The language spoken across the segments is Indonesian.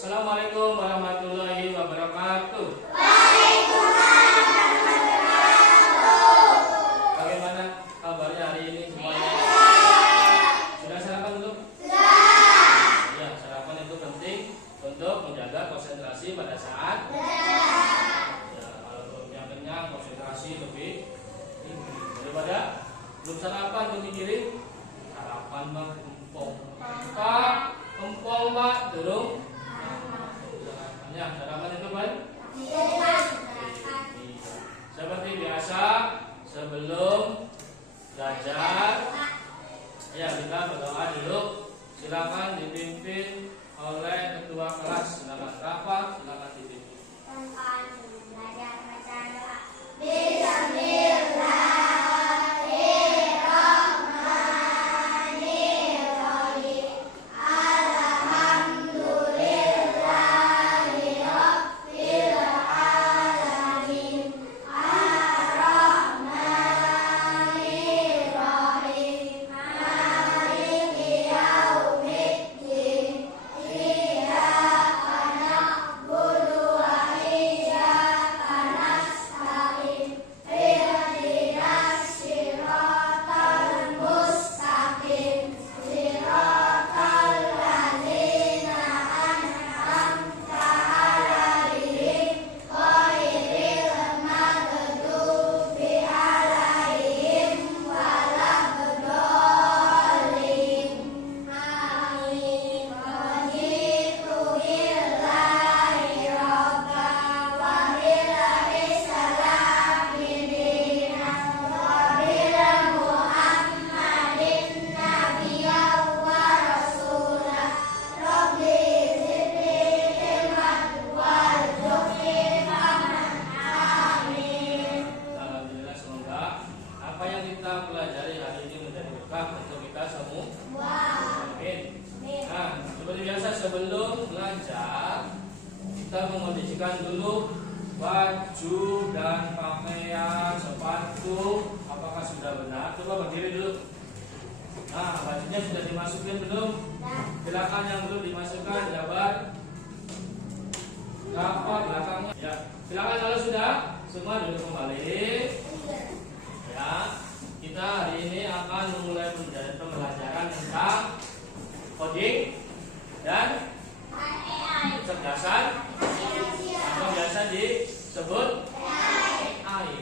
Assalamualaikum warahmatullahi wabarakatuh. Bagaimana kabarnya hari ini semuanya? Sudah sarapan belum? Ya, sarapan itu penting untuk menjaga konsentrasi pada saat ya, kalau belum kenyang konsentrasi lebih tinggi daripada belum sarapan tuh mikirin sarapan mah empong. Pak, empong Pak, turun. Ya, sarapan itu baik. Seperti biasa sebelum belajar, ya kita berdoa dulu. Silakan dipimpin oleh ketua kelas. Silakan rapat, silakan dipimpin. Belajar baca doa. Bismillahirrahmanirrahim. Alhamdulillahirabbil alamin. Arrahmanirrahim. Maliki yaumiddin. Iyyaka na'budu wa iyyaka nasta'in. Ihdinas siratal mustaqim. Siratal ladzina an'amta 'alaihim ghairil maghdubi 'alaihim waladdallin. Amin. Raditu billahi rabba wa billahi salami dinan wa bila Muhammadin nabiyya wa rasulah. Rabbi zidni ilman warzuqni fahman. Amin. Alhamdulillah, semoga apa yang kita pelajari hari ini menjadi berkah untuk kita semua. Amin. Nah, seperti biasa sebelum belajar kita mengondisikan dulu baju dan pakaian, sepatu, apakah sudah benar? Coba berdiri dulu. Nah, bajunya sudah dimasukin belum? Silakan yang belum dimasukkan, jabat. Rapat belakangnya. Ya, silakan kalau sudah semua duduk kembali. Ya, kita hari ini akan memulai pembelajaran tentang coding dan kecerdasan atau biasa disebut AI.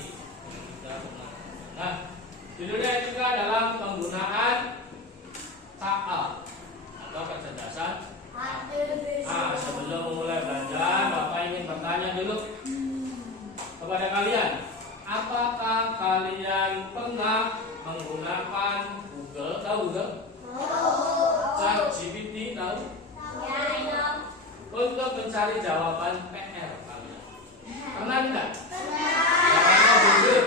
Nah, judulnya juga dalam penggunaan KA atau kecerdasan. Nah, sebelum memulai belajar, Bapak ingin bertanya dulu kepada kalian. Apakah kalian pernah menggunakan Google? Tahu Google? ChatGPT tahu? Untuk mencari jawaban PR kalian. Pernah tidak? Jawabannya jujur.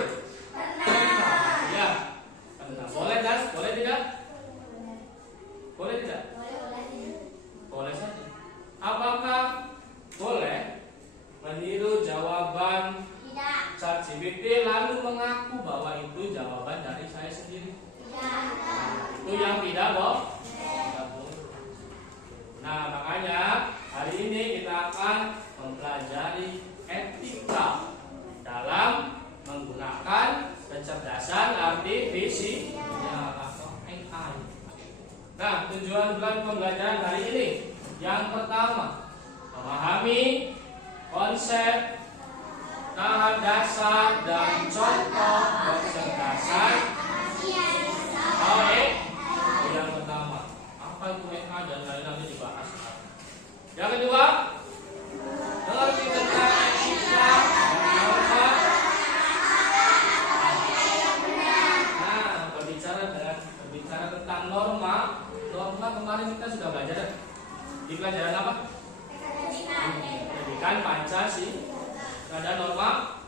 Ya. Pernah. Boleh kan? Boleh tidak? Boleh tidak? Boleh saja. Apakah boleh meniru jawaban ChatGPT lalu mengaku bahwa itu jawaban dari saya sendiri? Itu yang tidak boleh. Nah, makanya hari ini kita akan mempelajari etika dalam menggunakan kecerdasan artifisial atau AI. Nah, tujuan pembelajaran hari ini yang pertama, memahami konsep, tahap dasar dan contoh kecerdasan AI. Yang pertama, apa itu AI dan lain nanti dibahas. Yang kedua, mengerti tentang etika dan norma. Nah, berbicara tentang norma kemarin kita sudah belajar di pelajaran apa? Pendidikan Pancasila. Ada norma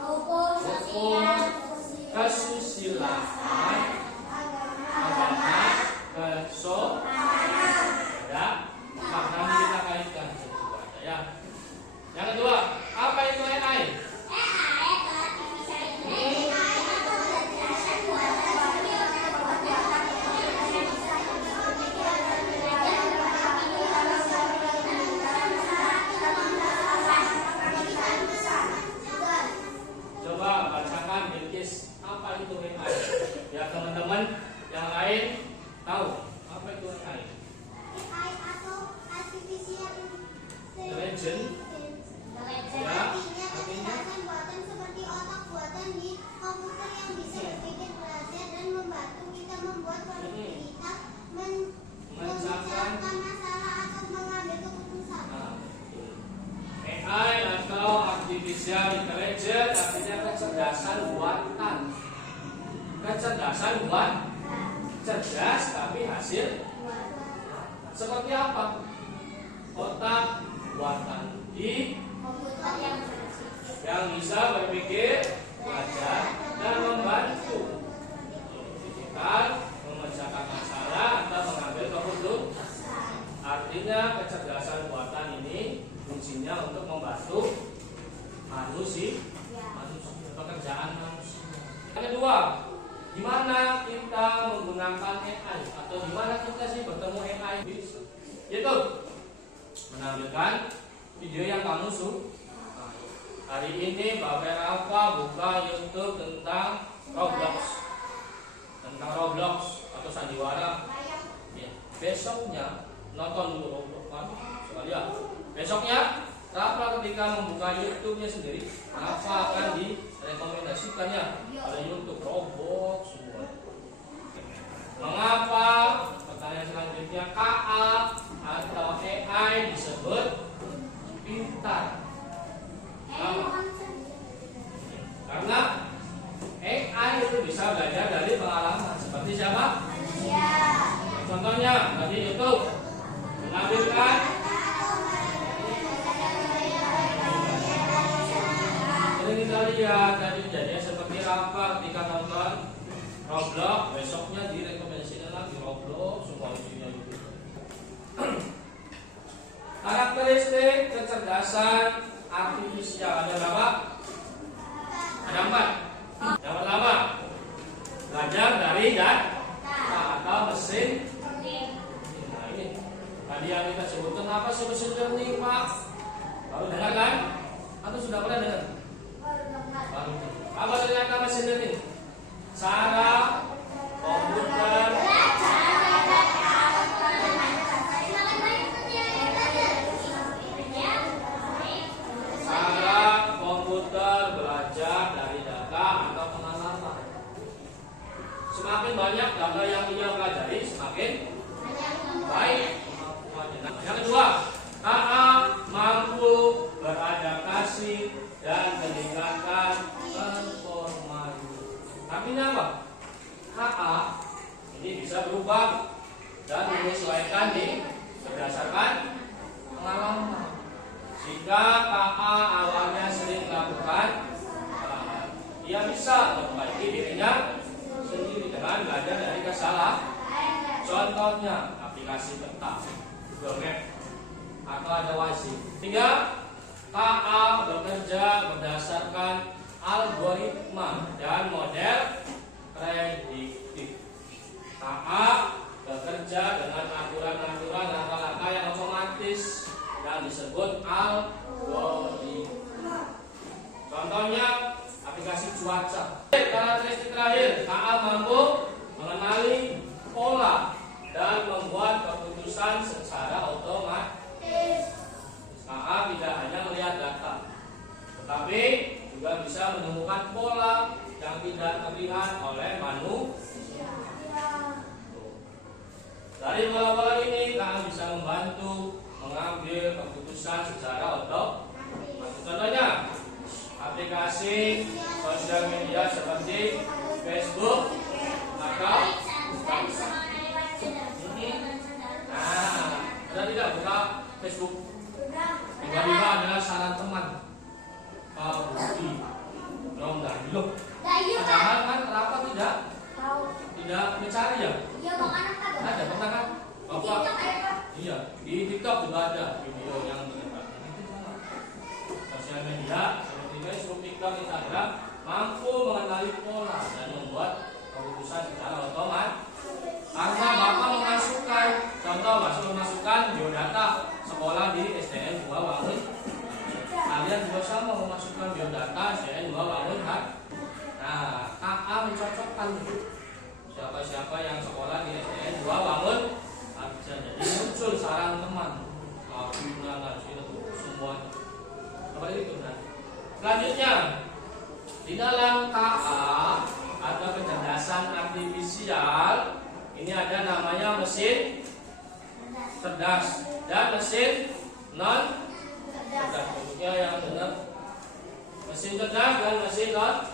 hukum kesusilaan, agama, ada makna kita kaitkan juga ada ya. Yang kedua, apa itu AI? Artificial intelligence artinya kecerdasan buatan. Kecerdasan buat cerdas tapi hasil seperti apa? Otak buatan di Komputer yang bisa berpikir, belajar, dan membantu digital, memecahkan masalah atau mengambil keputusan. Artinya kecerdasan buatan ini fungsinya untuk membantu manusia, pekerjaan manusia. Yang kedua, gimana kita menggunakan AI atau gimana kita sih bertemu AI? Itu menampilkan video yang kamu suka. Hari ini Bapak Rafa buka YouTube tentang Roblox atau sandiwara. Ya. Besoknya nonton dulu Roblox kan? Sekalian. Besoknya Rafa ketika membuka YouTube-nya sendiri, Rafa akan direkomendasikannya oleh YouTube Roblox semua. Mengapa? Pertanyaan selanjutnya, KA atau AI disebut pintar? Karena AI itu bisa belajar dari pengalaman. Seperti siapa? Contohnya tadi YouTube menampilkan sering kita lihat tadi jadinya seperti Rafa ketika nonton Roblox, besoknya direkomendasikan lagi Roblox semua isinya itu. Karakteristik kecerdasan artifisial ada berapa? Ada 4. Yang pertama, belajar dari data atau mesin. Nah ini tadi yang kita sebutkan apa sih mesin learning, Pak? Baru dengar kan? Atau sudah pernah dengar? Baru. Apa ternyata mesin learning? Cara komputer belajar dari data atau pengalaman. Semakin banyak data yang dia pelajari, semakin baik kemampuannya. Yang kedua, KA mampu beradaptasi dan meningkatkan performanya. Artinya apa? KA ini bisa berubah dan menyesuaikan berdasarkan pengalaman. Jika KA awalnya sering melakukan, ia bisa memperbaiki dirinya sendiri dengan belajar dari kesalahan. Contohnya aplikasi peta, Google Map, atau ada Waze. 3. KA bekerja berdasarkan algoritma dan model prediktif. KA bekerja dengan aturan-aturan langkah-langkah yang otomatis yang disebut algoritma. Contohnya aplikasi cuaca. Karakteristik terakhir, KA mampu mengenali pola dan membuat keputusan secara otomatis. KA tidak hanya melihat data, tetapi juga bisa menemukan pola yang tidak terlihat oleh manusia. Dari pola-pola ini, KA bisa membantu mengambil keputusan secara otomatis. Contohnya aplikasi sosial media seperti Facebook atau ada tidak buka Facebook tiba-tiba adalah saran teman Budi dong loh. Padahal kan Rafa tidak mencari ya. Ada pernah kan? Bapak iya, di TikTok juga ada video yang berdebat. Sosial media seperti Facebook, TikTok, Instagram mampu mengenali pola dan membuat keputusan secara otomatis. Karena Bapak memasukkan, contoh memasukkan biodata sekolah di SDN 2 Wangun. Kalian juga sama memasukkan biodata SDN 2 Wangun kan? Nah, KA mencocokkan siapa-siapa yang sekolah di SDN 2 Wangun. Jadi muncul saran teman, gimana itu semua seperti itu. Selanjutnya di dalam KA atau kecerdasan artifisial ini ada namanya mesin cerdas dan mesin non cerdas. Bentuknya yang benar Mesin cerdas dan mesin non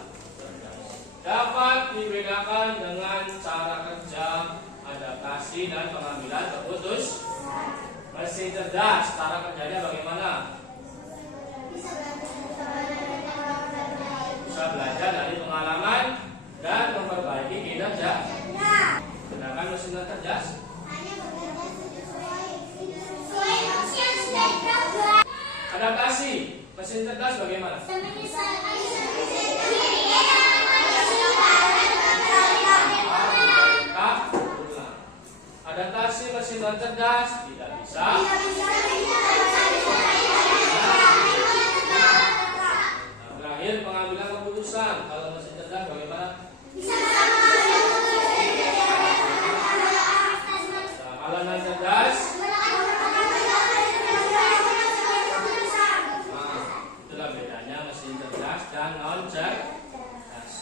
dapat dibedakan dengan cara kerja, adaptasi, dan pengambilan keputusan. Mesin cerdas, cara kerjanya bagaimana? Bisa belajar dari pengalaman dan memperbaiki kinerja. Sedangkan mesin non cerdas adaptasi. Mesin cerdas bagaimana? Adaptasi mesin non cerdas tidak bisa. Nah, terakhir pengambilan keputusan. Kalau mesin cerdas bagaimana? Nah, kalau non cerdas, nah, itulah bedanya mesin cerdas dan non cerdas.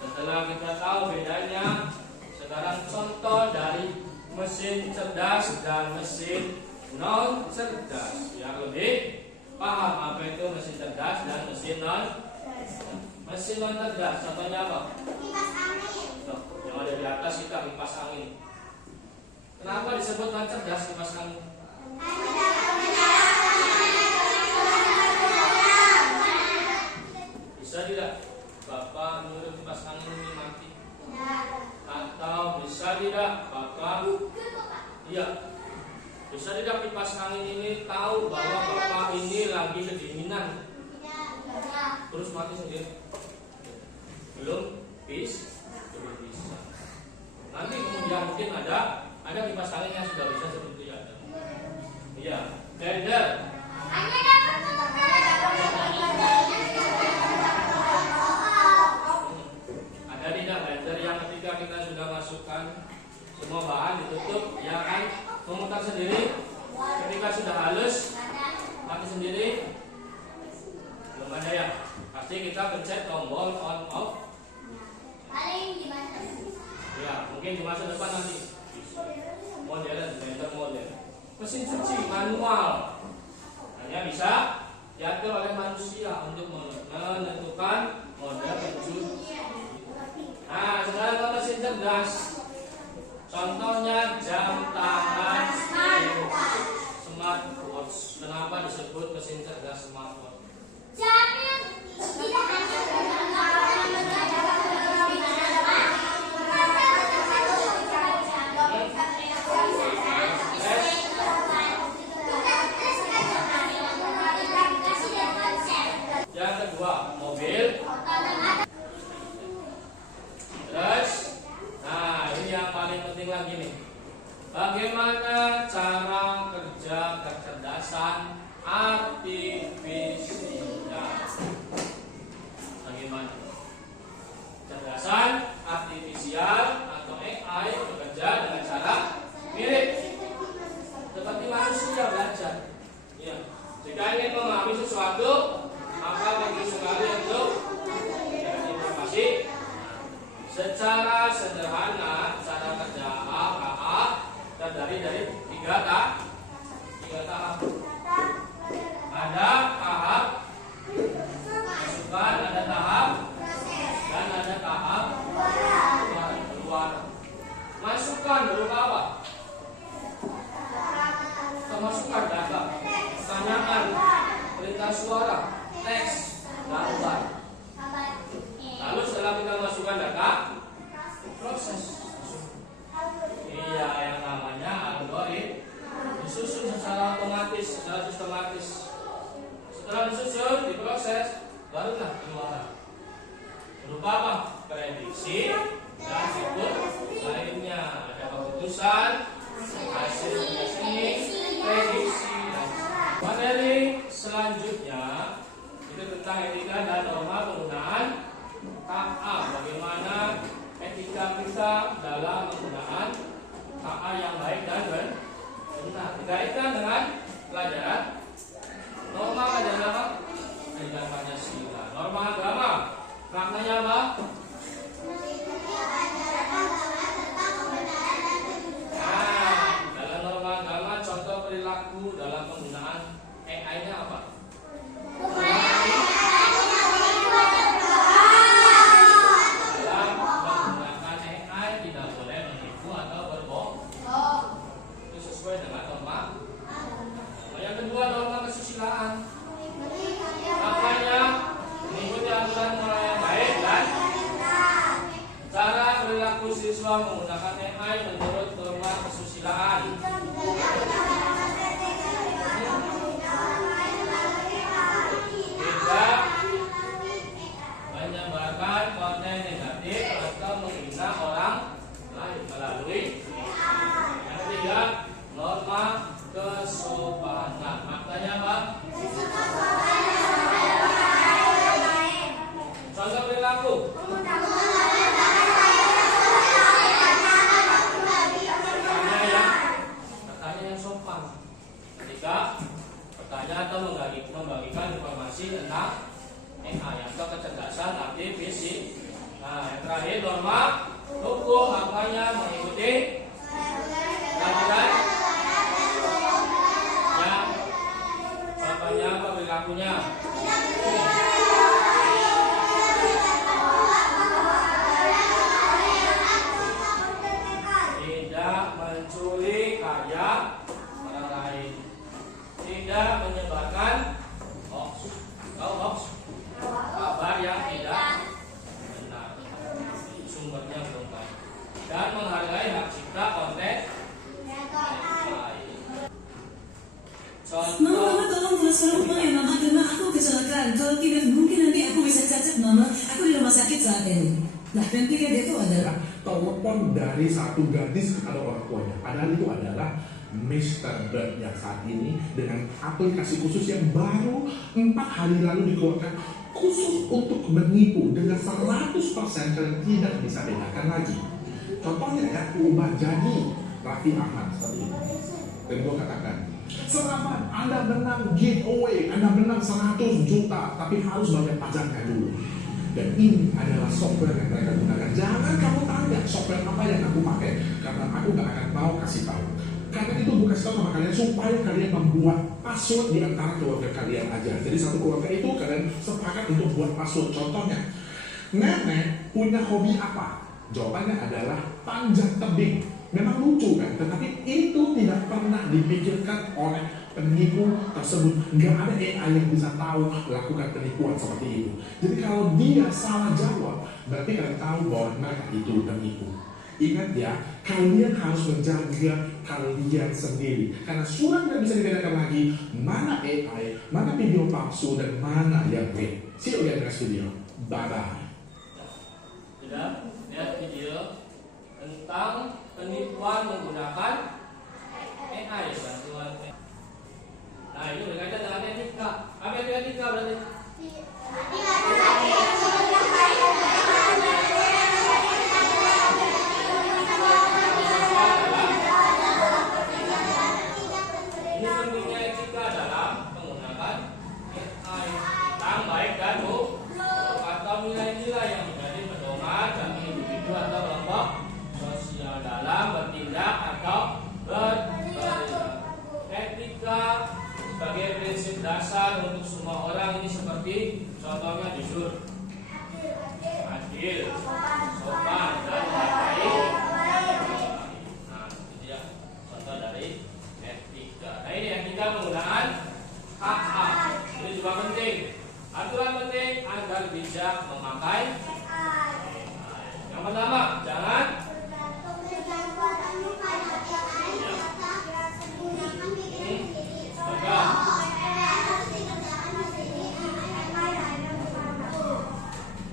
Setelah kita tahu bedanya, sekarang contoh dari mesin cerdas dan mesin non cerdas yang lebih paham apa itu mesin cerdas dan mesin non cerdas. Contohnya apa? Kipas angin. Tuh, yang ada di atas kita kipas angin. Kenapa disebut non cerdas kipas angin? Bisa tidak Bapak nyuruh kipas angin ini mati? Atau bisa tidak Bapak bisa tidak kipas angin ini tahu bahwa Bapak ini lagi kedinginan terus mati sendiri? Belum bisa. Nanti kemudian mungkin ada kipas angin yang sudah bisa seperti itu. Iya, blender. Ada tidak blender yang ketika kita sudah masukkan semua bahan ditutup, ya kan memutar sendiri. Ketika sudah halus, mati sendiri. Belum ada ya. Pasti kita pencet tombol on off. Ya, mungkin di masa depan nanti. Modern, blender modern. Mesin cuci manual hanya bisa diatur oleh manusia untuk menentukan model pencuci. Nah, sekarang kalau mesin cerdas, contohnya jam tangan smartwatch. Kenapa disebut mesin cerdas smartwatch? Yang kedua, mobil. Terus, nah ini yang paling penting lagi nih. Bagaimana cara kerja kecerdasan artifisial? Bagaimana? Kecerdasan artifisial atau AI bekerja dengan cara mirip seperti manusia belajar. Ya. Jika ingin memahami sesuatu, maka penting sekali untuk informasi. Secara sederhana, cara kerja KA terdiri dari tiga tahap. Ada tahap masukkan, ada tahap dan ada tahap keluar. Masukkan berupa apa? Pemasukan data, pertanyaan, perintah suara, teks, gambar. Lalu setelah kita masukkan data, proses. Iya, yang namanya algoritma disusun secara otomatis, secara sistematis. Setelah disusun, diproses, barulah keluar. Berupa apa? Prediksi dan input lainnya. Ada keputusan, hasil sini, prediksi. Materi selanjutnya itu tentang etika dan norma penggunaan KA. Bagaimana etika kita dalam penggunaan KA yang baik dan benar. Dikaitkan dengan pelajaran norma pelajaran apa? Pelajaran Pancasila. Norma agama. Maknanya apa? Nah, dalam norma agama contoh perilaku dalam penggunaan AI-nya apa? relevan ketika bertanya atau membagikan informasi tentang AI atau kecerdasan artifisial. Nah, yang terakhir norma hukum, maknanya mengikuti peraturan yang contohnya apa perilakunya. Tidak mencuri karya orang lain, tidak menyebarkan hoax kabar yang tidak benar, sumbernya belum baik, dan menghargai hak cipta konten lain. Mama, tolong transfer uang ya Mama, karena aku kecelakaan. Kalau tidak mungkin nanti aku bisa cacat Mama. Aku di rumah sakit saat ini. Nah, dan tiga dia itu adalah telepon dari satu gadis kepada orang tuanya. Padahal itu adalah Mr. Bird yang saat ini dengan aplikasi khusus yang baru 4 hari lalu dikeluarkan khusus untuk menipu dengan 100% kalian tidak bisa bedakan lagi. Contohnya ya, ubah jadi Raffi Ahmad seperti ini. Dan gue katakan, selamat Anda menang giveaway, Anda menang 100 juta, tapi harus bayar pajaknya dulu. Dan ini adalah software yang mereka gunakan. Jangan kamu tanya software apa yang aku pakai, karena aku gak akan mau kasih tahu. Karena itu bukan kasih tahu sama kalian supaya kalian membuat password di antara keluarga kalian aja. Jadi satu keluarga itu kalian sepakat untuk buat password. Contohnya, nenek punya hobi apa? Jawabannya adalah panjat tebing. Memang lucu kan? Tetapi itu tidak pernah dipikirkan oleh penipu tersebut. Nggak ada AI yang bisa tahu melakukan penipuan seperti itu. Jadi kalau dia salah jawab, berarti kalian tahu bahwa mereka itu penipu. Ingat ya, kalian harus menjaga kalian sendiri. Karena sudah tidak bisa dibedakan lagi mana AI, mana video palsu, dan mana yang real. See you again next video. Bye-bye. Sudah lihat video tentang penipuan menggunakan AI, bantuan. Nah, itu berkaitan dengan etika. Apa itu etika berarti? Ini pentingnya etika dalam menggunakan AI yang baik dan buruk atau nilai-nilai yang menjadi pedoman bagi individu atau kelompok sosial dalam bertindak atau berperilaku. Etika sebagai prinsip dasar untuk semua orang ini seperti contohnya jujur, adil, sopan, dan menghargai. Nah, itu dia contoh dari etika. Nah, ini etika penggunaan AA. Ini juga penting. Aturan penting agar bijak memakai. Yang pertama, jangan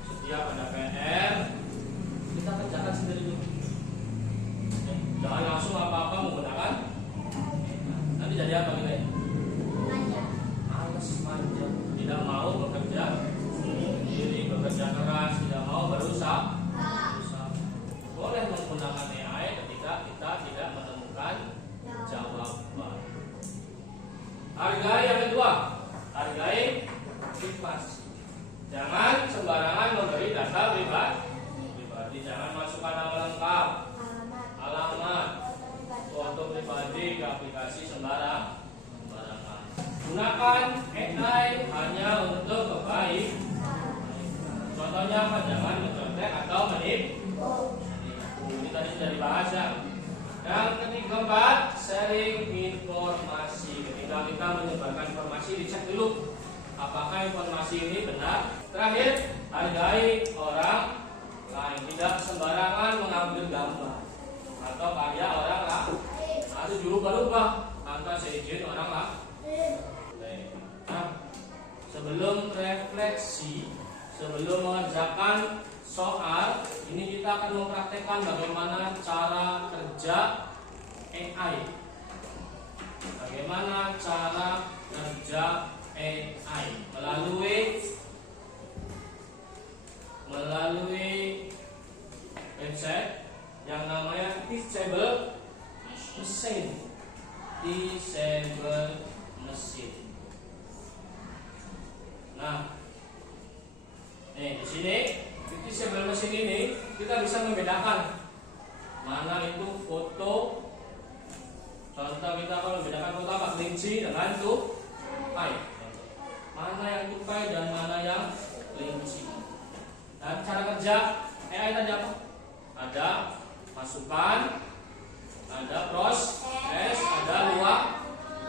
setiap ada PR kita kerjakan sendiri dulu. Jangan langsung apa-apa menggunakan. Nanti jadi apa kita? Males, manja, tidak mau bekerja sendiri, bekerja keras, tidak mau berusaha. Boleh menggunakan AI ketika kita tidak menemukan jawaban. Hargai yang kedua, hargai privasi. Jangan sembarangan memberi data pribadi. Jangan masukkan nama lengkap, alamat, foto pribadi ke aplikasi sembarangan. Gunakan AI hanya untuk kebaikan. Contohnya apa? Jangan mencontek atau menipu. Ini tadi sudah dibahas ya. Yang keempat, sharing informasi. Ketika kita menyebarkan informasi, dicek dulu apakah informasi ini benar. Terakhir, hargai orang lain. Tidak sembarangan mengambil gambar atau karya orang lain atau dirubah-rubah tanpa seizin orang lain. Nah, sebelum refleksi, sebelum mengerjakan soal, ini kita akan mempraktekkan bagaimana cara kerja AI. Bagaimana cara kerja AI melalui website yang namanya Teachable Machine. disable mesin. Nah, nih di sini disable mesin ini kita bisa membedakan mana itu foto. Contoh kita kalau membedakan foto apa? Kelinci dengan tupai. Mana yang tupai dan mana yang kelinci. Dan cara kerja AI tadi apa? Ada masukan, ada proses, ada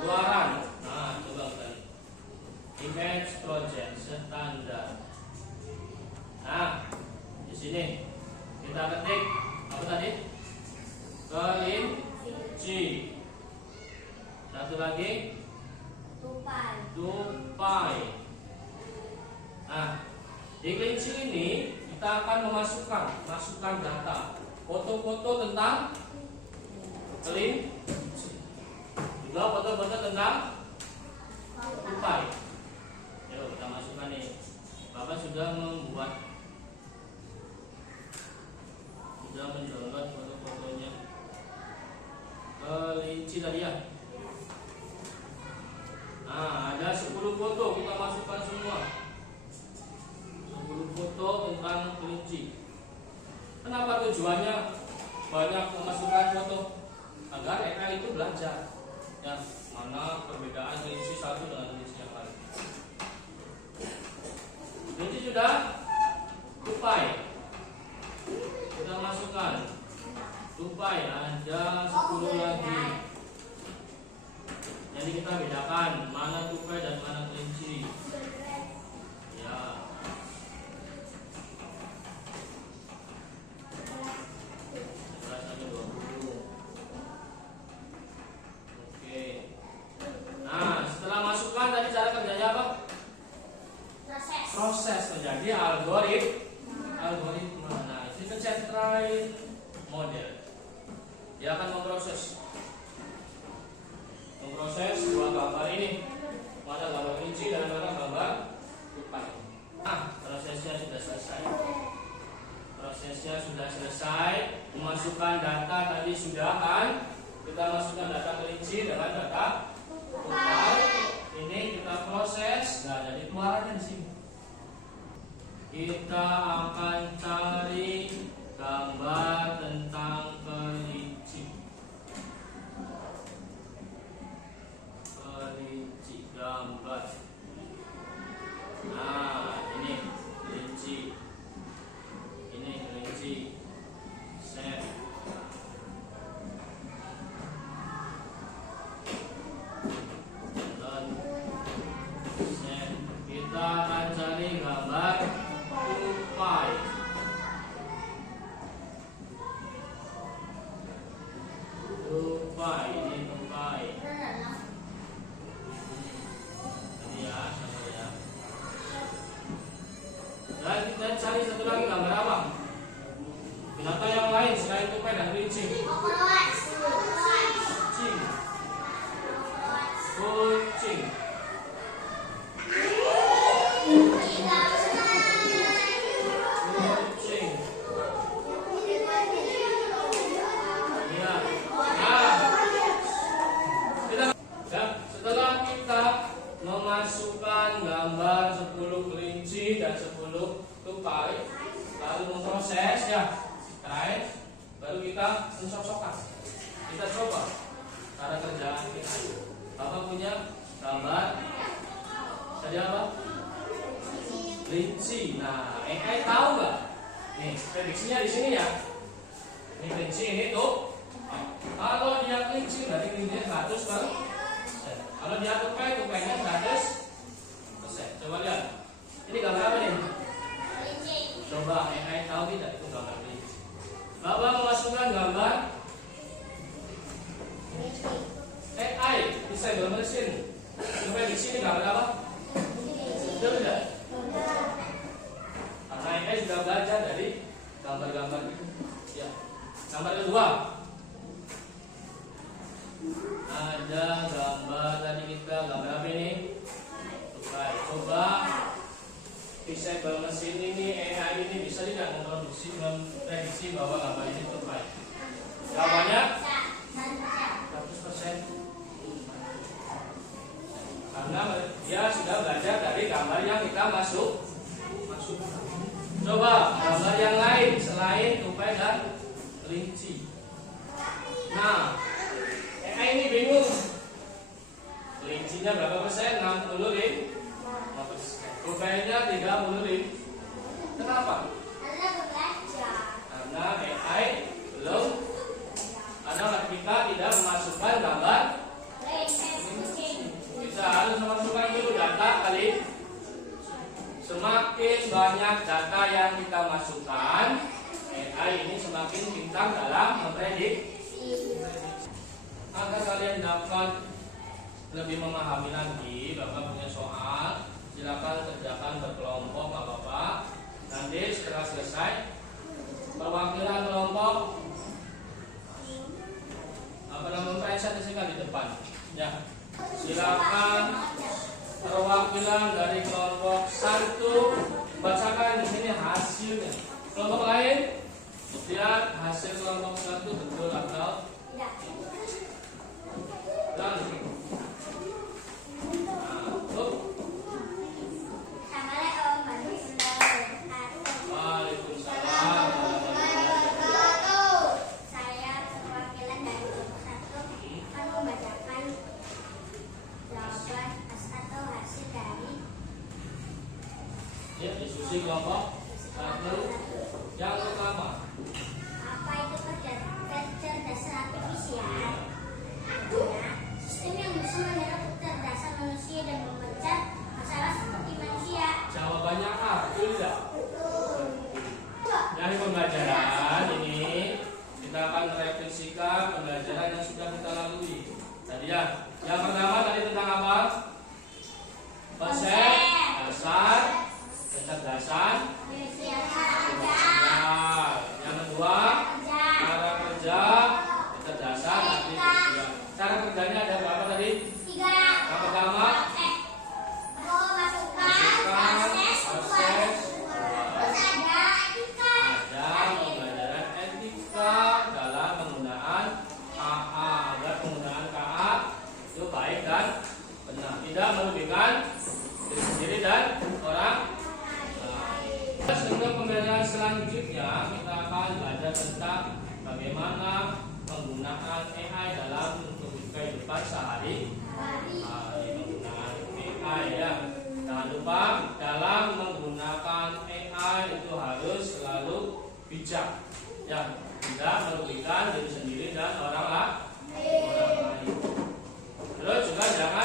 luaran. Nah, coba tadi image project standar. Nah, di sini kita ketik apa tadi? Kelinci. Satu lagi tupai. Nah, di kelinci ini kita akan masukkan data foto-foto tentang kelinci, juga foto-foto tentang tupai. Yuk kita masukkan nih. Bapak sudah mendownload foto-fotonya kelinci tadi ya. Nah, ada 10 foto, kita masukkan semua 10 foto tentang kelinci. Kenapa tujuannya banyak memasukkan foto? Agar AI itu belajar ya, mana perbedaan kelinci satu dengan kelinci yang lain. Kelinci sudah, tupai kita masukkan. Tupai ada 10 lagi. Jadi kita bedakan mana tupai dan mana kelinci. Ya. 11-20. Oke. Nah, setelah masukkan tadi cara kerjanya apa? Proses terjadi algoritma. Nah, ini pencet train model. Dia akan memproses dua gambar ini, mana gambar kelinci dan mana gambar tupai. Nah, prosesnya sudah selesai. Memasukkan data tadi sudah kan? Kita masukkan data kelinci dengan data tupai. Ini kita proses. Nah, jadi keluarannya di sini. Kita akan cari gambar tentang kelinci. Gambar. Nah, ini kelinci. Set. Dan set. Kita akan cari gambar tupai. Ini tupai. Dan kita cari satu lagi gambar apa? Binatang yang lain selain tupai dan kelinci. Kucing. Ya. Setelah kita memasukkan gambar 10 kelinci dan 10 tupai, lalu memproses ya, baru kita mencocokkan. Kita coba cara kerjaan kita. Bapak punya gambar tadi apa? Kelinci. Nah, AI tahu nggak? Nih, prediksinya di sini ya. Ini kelinci, ini tuh. Kalau dia kelinci berarti kelincinya 100%. Kalau dia tupainya 100%. Coba lihat. Ini gambar apa nih? Coba AI tahu tidak itu gambar kelinci? Bapak memasukkan gambar AI disable mesin. Coba di sini gambar apa? Sudah tidak? Karena AI sudah belajar dari gambar-gambar itu. Ya. Gambar kedua. Ada gambar tadi kita gambar apa ini? Baik, coba disable mesin ini, AI ini bisa tidak memprediksi bahwa gambar ini terbaik? Jawabannya 100%. gambar yang kita masukkan. Coba gambar yang lain selain tupai dan kelinci. Nah, ini bingung. Kelincinya berapa persen? 65%. Tupainya 35%. Kenapa? Karena AI belum, karena kita tidak memasukkan gambar. Kita harus memasukkan dulu data kali. Semakin banyak data yang kita masukkan, AI ini semakin pintar dalam memprediksi. Agar kalian dapat lebih memahami lagi, Bapak punya soal, silakan kerjakan berkelompok, Bapak. Nanti setelah selesai, perwakilan kelompok presentasikan di depan. Ya, silakan perwakilan dari kelompok 1 bacakan di sini hasilnya. Kelompok lain lihat hasil kelompok 1 betul atau tidak. Ya, diskusi kelompok 1. Yang pertama, apa itu kecerdasan artifisial? Artinya, sistem yang bisa meniru kecerdasan manusia dan memecah masalah seperti manusia. jawabannya A, betul tidak? Dari pembelajaran ini kita akan merefleksikan pembelajaran yang sudah kita lalui. Tadi ya, yang pertama tadi tentang apa? Konsep dasar kecerdasan. Yang kedua, cara kerja kecerdasan artifisial. Cara kerjanya ada berapa tadi? 3. Yang pertama, proses. Ada pembelajaran etika dalam penggunaan KA, agar penggunaan KA itu baik dan benar, tidak merugikan diri sendiri dan orang lain. Untuk pembelajaran selanjutnya kita akan belajar tentang bagaimana penggunaan AI dalam kehidupan sehari-hari. Penggunaan AI ya. Jangan lupa dalam menggunakan AI itu harus selalu bijak, ya, tidak merugikan diri sendiri dan orang lain. Terus juga jangan